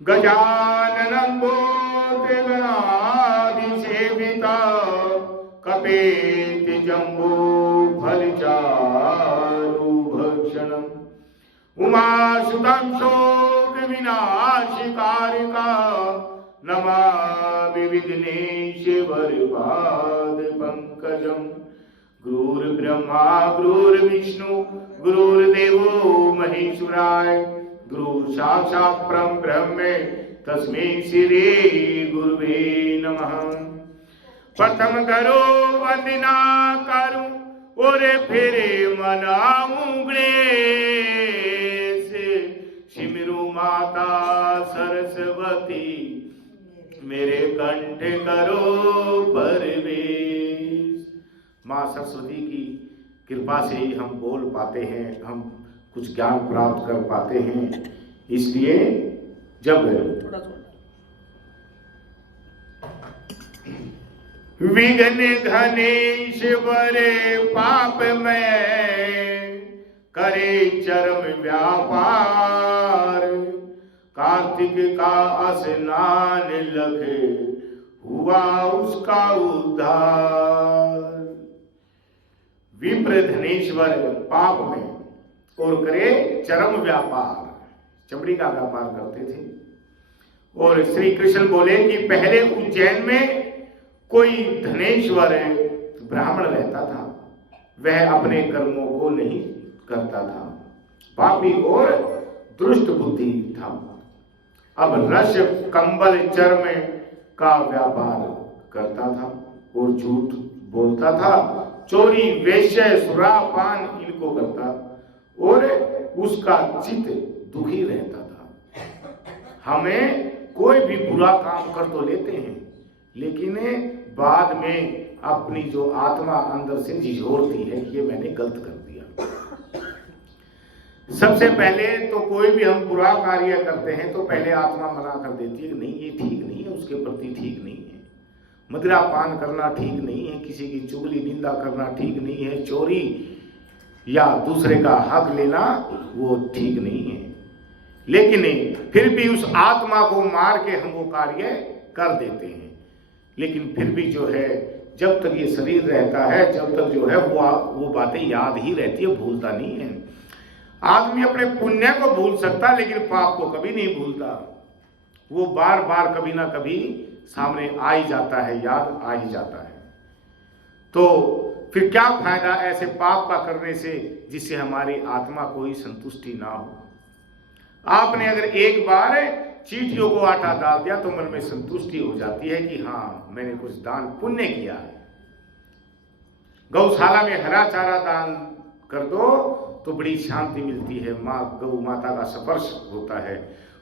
गजाननं भूतगणाधिसेविता कपेति जम्बो फलचारुभक्षणम् उमासुतं शोकविनाशकारिका नमामि विघ्नेश्वरपादपङ्कजम्। गुरुर्ब्रह्मा गुरुर्विष्णु गुरुर्देवो महेश्वराय गुरु साक्षात् परं ब्रह्म तस्मै श्री गुरुवे नमः। प्रथम करो वंदना करूं और फिर मनाऊं गणेश। सिमरू माता सरस्वती मेरे कंठ करो परवेश। माँ सरस्वती की कृपा से ही हम बोल पाते हैं, हम कुछ ज्ञान प्राप्त कर पाते हैं। इसलिए जब विघ्न घनेश्वर पाप में करे चरम व्यापार। कार्तिक का स्नान लख हुआ उसका उद्धार। विप्र धनेश्वर पाप में और करे चरम व्यापार, चमड़ी का व्यापार करते थे। और श्री कृष्ण बोले कि पहले उज्जैन में कोई धनेश्वर ब्राह्मण रहता था, वह अपने कर्मों को नहीं करता था, पापी और दुष्ट बुद्धि था। अब रस कंबल चर्म का व्यापार करता था और झूठ बोलता था, चोरी वेश्य सुरापान इनको करता और उसका चित्त दुखी रहता था। हमें कोई भी बुरा काम कर तो लेते हैं, लेकिन बाद में अपनी जो आत्मा अंदर से झिझोरती है कि ये मैंने गलत कर दिया। सबसे पहले तो कोई भी हम बुरा कार्य करते हैं तो पहले आत्मा मना कर देती है कि नहीं ये ठीक नहीं है, उसके प्रति ठीक नहीं है। मदिरा पान करना ठीक नहीं है, किसी की चुगली निंदा करना ठीक नहीं है, चोरी या दूसरे का हक लेना वो ठीक नहीं है। लेकिन फिर भी उस आत्मा को मार के हम वो कार्य कर देते हैं। लेकिन फिर भी जो है जब तक ये शरीर रहता है, जब तक जो है वो बातें याद ही रहती है, भूलता नहीं है। आदमी अपने पुण्य को भूल सकता लेकिन पाप को कभी नहीं भूलता। वो बार बार कभी ना कभी सामने आ ही जाता है, याद आ ही जाता है। तो फिर क्या फायदा ऐसे पाप का करने से जिससे हमारी आत्मा को ही संतुष्टि ना हो। आपने अगर एक बार चींटियों को आटा डाल दिया तो मन में संतुष्टि हो जाती है कि हाँ मैंने कुछ दान पुण्य किया है। गौशाला में हरा चारा दान कर दो तो बड़ी शांति मिलती है, माँ गौ माता का स्पर्श होता है।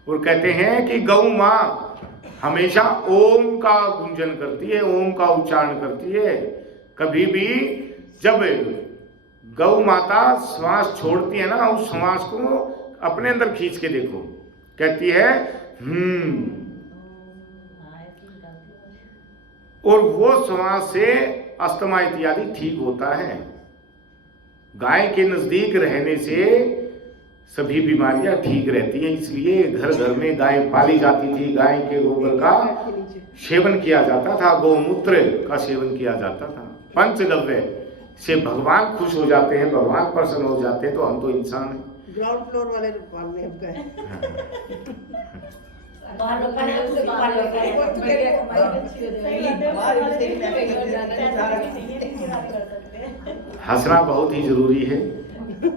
और कहते हैं कि गौ माँ हमेशा ओम का गुंजन करती है, ओम का उच्चारण करती है। कभी भी जब गौ माता श्वास छोड़ती है ना, उस श्वास को अपने अंदर खींच के देखो, कहती है और वो श्वास से अस्थमा इत्यादि ठीक होता है। गाय के नजदीक रहने से सभी बीमारियां ठीक रहती हैं। इसलिए घर घर में गाय पाली जाती थी, गाय के गोबर का सेवन किया जाता था, गौमूत्र का सेवन किया जाता था। पंचगव्य से भगवान खुश हो जाते हैं, भगवान प्रसन्न हो जाते हैं। तो हम तो इंसान हैं। ग्राउंड फ्लोर वाले दुकान में हम गए। हंसना बहुत ही जरूरी है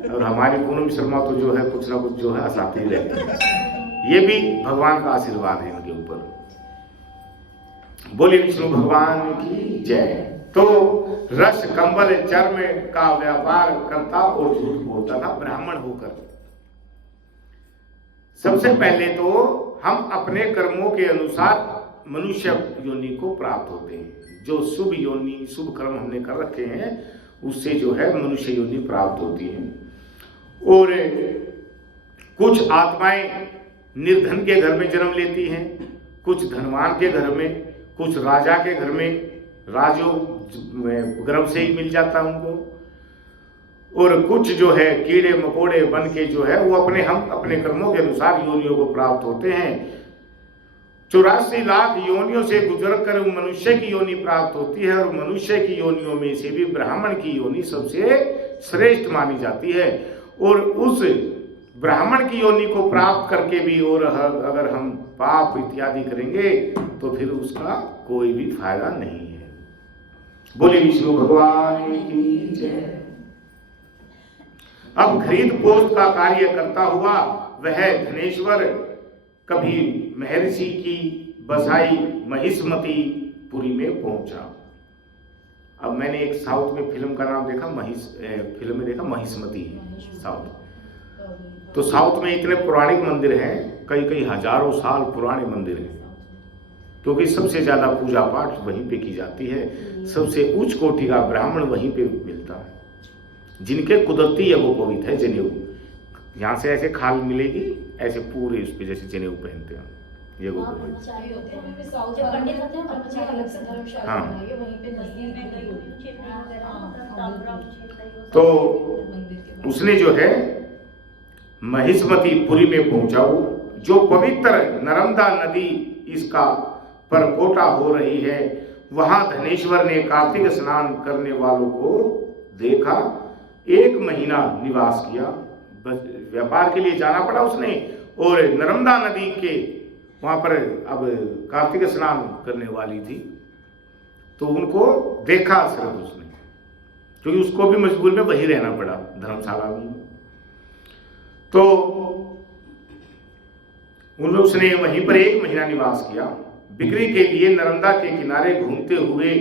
और हमारी पूनम शर्मा तो जो है कुछ ना कुछ जो है हंसाती रहती है। ये भी भगवान का आशीर्वाद है इनके ऊपर। बोले विष्णु भगवान की जय। तो रस कंबल चर्म का व्यापार करता और झूठ बोलता था ब्राह्मण होकर। सबसे पहले तो हम अपने कर्मों के अनुसार मनुष्य योनि को प्राप्त होते हैं। जो शुभ योनि शुभ कर्म हमने कर रखे हैं उससे जो है मनुष्य योनि प्राप्त होती है। और कुछ आत्माएं निर्धन के घर में जन्म लेती हैं, कुछ धनवान के घर में, कुछ राजा के घर में, राजो गर्भ से ही मिल जाता उनको। और कुछ जो है कीड़े मकोड़े बन के जो है वो हम अपने कर्मों के अनुसार योनियों को प्राप्त होते हैं। 84 लाख योनियों से गुजर कर मनुष्य की योनि प्राप्त होती है, और मनुष्य की योनियों में से भी ब्राह्मण की योनि सबसे श्रेष्ठ मानी जाती है। और उस ब्राह्मण की योनि को प्राप्त करके भी और अगर हम पाप इत्यादि करेंगे तो फिर उसका कोई भी फायदा नहीं है। बोले विष्णु भगवान की जय। अब खरीद पोस्ट का कार्य करता हुआ वह धनेश्वर कभी महर्षि की बसाई महिष्मती पुरी में पहुंचा। अब मैंने एक साउथ में फिल्म का नाम देखा, फिल्म में देखा महिष्मती साउथ। तो साउथ में इतने पौराणिक मंदिर हैं, कई कई हजारों साल पुराने मंदिर हैं, क्योंकि सबसे ज्यादा पूजा पाठ वहीं पे की जाती है, सबसे उच्च कोटि का ब्राह्मण वहीं पे मिलता है, जिनके कुदरती है वो पवित्र है। जनेऊ यहाँ से ऐसे खाल मिलेगी, ऐसे पूरे उस पे जैसे जनेऊ पहनते हैं ये वो। हाँ, तो उसने जो है महिष्मती पुरी में पहुंचा, जो पवित्र नर्मदा नदी इसका परकोटा हो रही है, वहां धनेश्वर ने कार्तिक स्नान करने वालों को देखा। 1 महीना निवास किया, व्यापार के लिए जाना पड़ा उसने, और नर्मदा नदी के वहां पर अब कार्तिक स्नान करने वाली थी, तो उनको देखा सिर्फ उसने, क्योंकि उसको भी मजबूर में वही रहना पड़ा धर्मशाला में। तो उसने वहीं पर 1 महीना निवास किया। बिक्री के लिए नर्मदा के किनारे घूमते हुए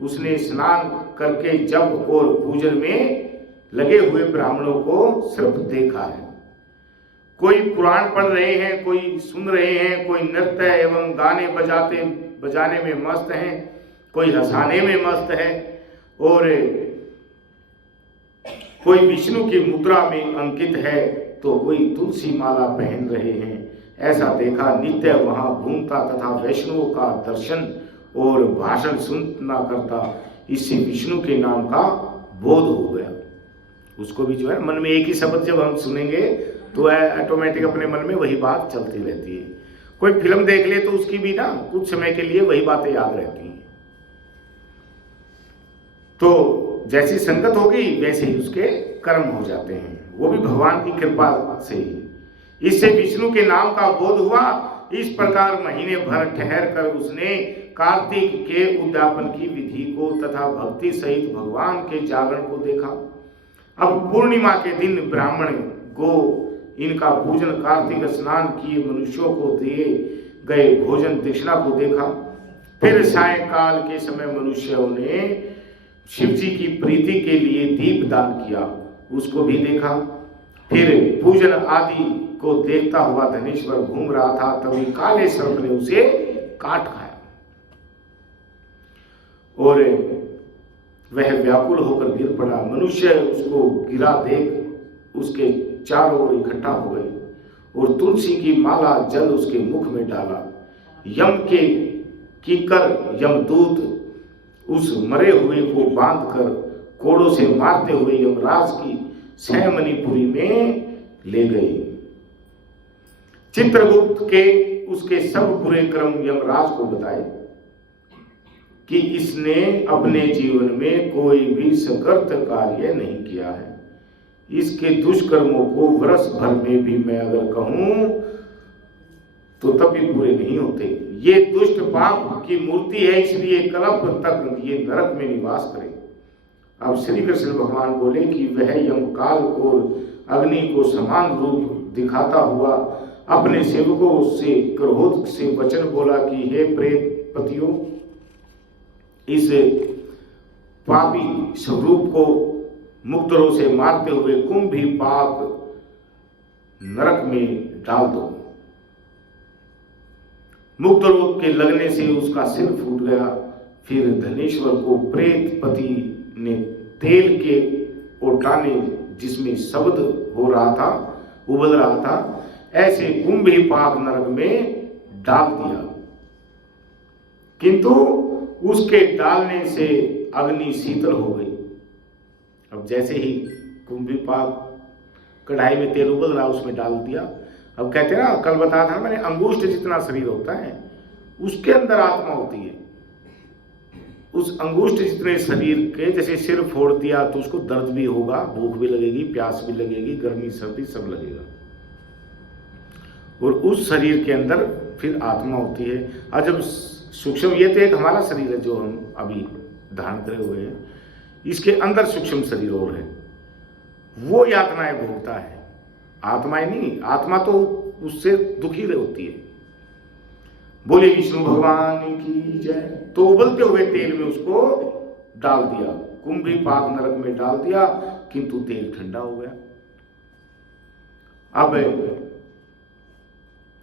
उसने स्नान करके जप और पूजन में लगे हुए ब्राह्मणों को सिर्फ देखा है। कोई पुराण पढ़ रहे हैं, कोई सुन रहे हैं, कोई नृत्य एवं गाने बजाने में मस्त हैं, कोई हंसाने में मस्त है, और कोई विष्णु की मुद्रा में अंकित है, तो कोई तुलसी माला पहन रहे हैं। ऐसा देखा नित्य वहां घूमता तथा वैष्णवों का दर्शन और भाषण सुनना करता। इससे विष्णु के नाम का बोध हो गया। उसको भी जो है मन में एक ही शब्द जब हम सुनेंगे तो ऑटोमेटिक अपने मन में वही बात चलती रहती है। कोई फिल्म देख ले तो उसकी भी ना कुछ समय के लिए वही बातें याद रहती हैं। तो जैसी संगत होगी वैसे ही उसके कर्म हो जाते हैं, वो भी भगवान की कृपा से ही। इससे विष्णु के नाम का बोध हुआ। इस प्रकार महीने भर ठहर कर उसने कार्तिक के उद्यापन की विधि को तथा भक्ति सहित भगवान के जागरण को देखा। अब पूर्णिमा के दिन ब्राह्मण गो इनका पूजन, कार्तिक स्नान किए मनुष्यों को दिए गए भोजन दक्षिणा को देखा। फिर सायंकाल के समय मनुष्यों ने शिव जी की प्रीति के लिए दीप दान किया, उसको भी देखा। फिर पूजन आदि को देखता हुआ धनेश्वर घूम रहा था, तभी काले सर्प ने उसे काट खाया और वह व्याकुल होकर गिर पड़ा। मनुष्य उसको गिरा देख उसके चारों ओर इकट्ठा हो गए और तुलसी की माला जल उसके मुख में डाला। यम के कीकर यमदूत उस मरे हुए को बांधकर कोड़ों से मारते हुए यमराज की सैमनीपुरी में ले गए। चित्रगुप्त के उसके सब बुरे क्रम यमराज को बताए कि इसने अपने जीवन में कोई भी सकृत कार्य नहीं किया है। इसके दुष्कर्मों को वर्ष भर में भी मैं अगर कहूं तो तब भी पूरे नहीं होते। ये दुष्ट पाप की मूर्ति है, इसलिए कल्प तक ये नरक में निवास करे। अब श्री कृष्ण भगवान बोले कि वह यमकाल और अग्नि को समान रूप दिखाता हुआ अपने सेवकों से क्रोध से वचन बोला कि हे प्रेत पतियों, इस पापी स्वरूप को मुक्तरों से मारते हुए कुंभी पाप नरक में डाल दो। मुक्तरों के लगने से उसका सिर फूट गया। फिर धनेश्वर को प्रेत पति ने तेल के ओटाने जिसमें शब्द हो रहा था, उबल रहा था, ऐसे कुंभी पाप नरक में डाल दिया। किंतु उसके डालने से अग्नि शीतल हो गई। अब जैसे ही कुंभी पाप कढ़ाई में तेल उबल रहा उसमें डाल दिया। अब कहते हैं ना, कल बताया था मैंने, अंगूष्ठ जितना शरीर होता है उसके अंदर आत्मा होती है। उस अंगुष्ठ जितने शरीर के, जैसे सिर फोड़ दिया तो उसको दर्द भी होगा, भूख भी लगेगी, प्यास भी लगेगी, गर्मी सर्दी सब लगेगा, और उस शरीर के अंदर फिर आत्मा होती है। और जब सूक्ष्म, ये तो एक हमारा शरीर है जो हम अभी धारण करे हुए हैं, इसके अंदर सूक्ष्म शरीर और है, वो यातनाएं भोगता है। आत्माएं नहीं, आत्मा तो उससे दुखी होती है। बोले विष्णु भगवान की जय। तो उबलते हुए तेल में उसको डाल दिया, कुंभी पाक नरक में डाल दिया, किंतु तेल ठंडा हो गया। अब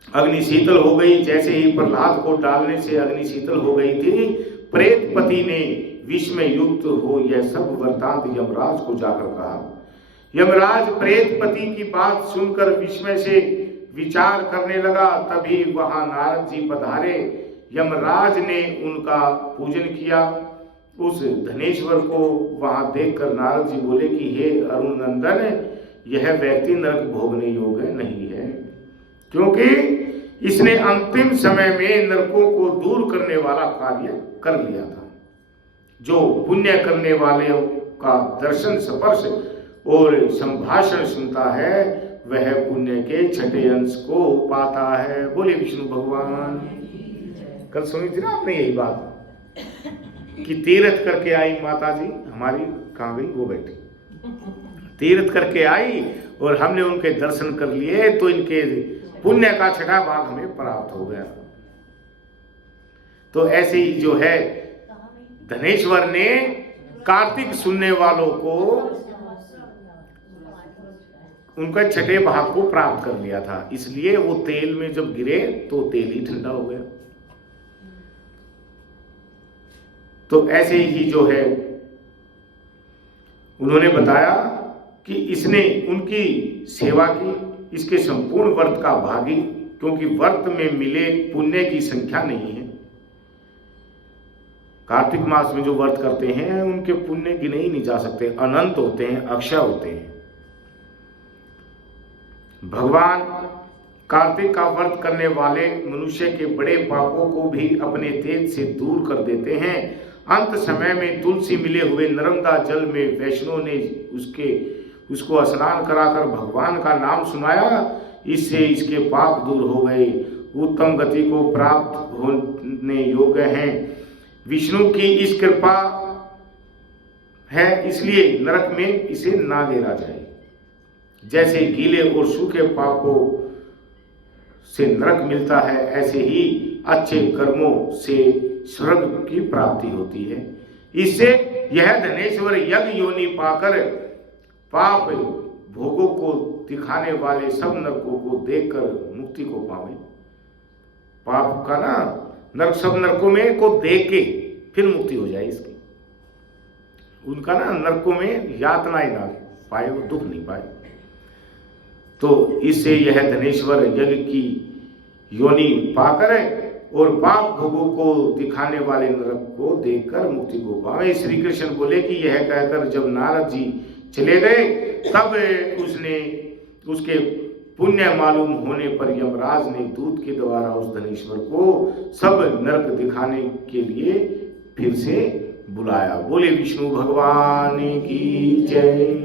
अग्नि शीतल हो गई। जैसे ही प्रहलाद को डालने से अग्नि शीतल हो गई थी, प्रेतपति ने विष में युक्त हो यह सब वृतांत यमराज को जाकर कहा। यमराज प्रेतपति की बात सुनकर विस्मय से विचार करने लगा। तभी वहां नारद जी पधारे। यमराज ने उनका पूजन किया। उस धनेश्वर को वहां देखकर नारद जी बोले कि हे अरुण नंदन, यह व्यक्ति नरक भोगने योग्य नहीं है, क्योंकि इसने अंतिम समय में नरकों को दूर करने वाला कार्य कर लिया था। जो पुण्य करने वाले का दर्शन, स्पर्श और संभाषण सुनता है, वह पुण्य के छठे अंश को पाता है। बोले विष्णु भगवान। कल सुनी थी ना आपने यही बात कि तीर्थ करके आई माता जी हमारी, कहाँ गई, वो बैठी, तीर्थ करके आई और हमने उनके दर्शन कर लिए, तो इनके पुण्य का छठा भाग हमें प्राप्त हो गया। तो ऐसे ही जो है धनेश्वर ने कार्तिक सुनने वालों को उनका छठे भाग को प्राप्त कर लिया था, इसलिए वो तेल में जब गिरे तो तेल ही ठंडा हो गया। तो ऐसे ही जो है उन्होंने बताया कि इसने उनकी सेवा की, इसके संपूर्ण व्रत का भागी, क्योंकि व्रत में मिले पुण्य की संख्या नहीं है। कार्तिक मास में जो व्रत करते हैं उनके पुण्य गिने ही नहीं जा सकते, अनंत होते हैं, अक्षय होते हैं। भगवान कार्तिक का व्रत करने वाले मनुष्य के बड़े पापों को भी अपने तेज से दूर कर देते हैं। अंत समय में तुलसी मिले हुए नर्मदा जल में वैष्णव ने उसको स्नान कराकर भगवान का नाम सुनाया, इससे इसके पाप दूर हो गए, उत्तम गति को प्राप्त होने योग्य हैं। विष्णु की इस कृपा है, इसलिए नरक में इसे ना गिरा जाए। जैसे गीले और सूखे पापों से नरक मिलता है, ऐसे ही अच्छे कर्मों से स्वर्ग की प्राप्ति होती है। इससे यह धनेश्वर यज्ञ योनि पाकर पाप भोगों को दिखाने वाले सब नरकों को देखकर मुक्ति को पावे। पाप का ना नरक, सब नरकों में को देख के फिर मुक्ति हो जाए इसकी, उनका ना नरकों में यातनाएं ना पाए, वो दुख नहीं पाए। तो इससे यह धनेश्वर यज्ञ की योनि पाकर और पाप भोगों को दिखाने वाले नरक को देखकर मुक्ति को पावे। श्री कृष्ण बोले कि यह कहकर जब नारद जी चले गए, तब उसके पुण्य मालूम होने पर यमराज ने दूत के द्वारा उस धनेश्वर को सब नरक दिखाने के लिए फिर से बुलाया। बोले विष्णु भगवान की जय।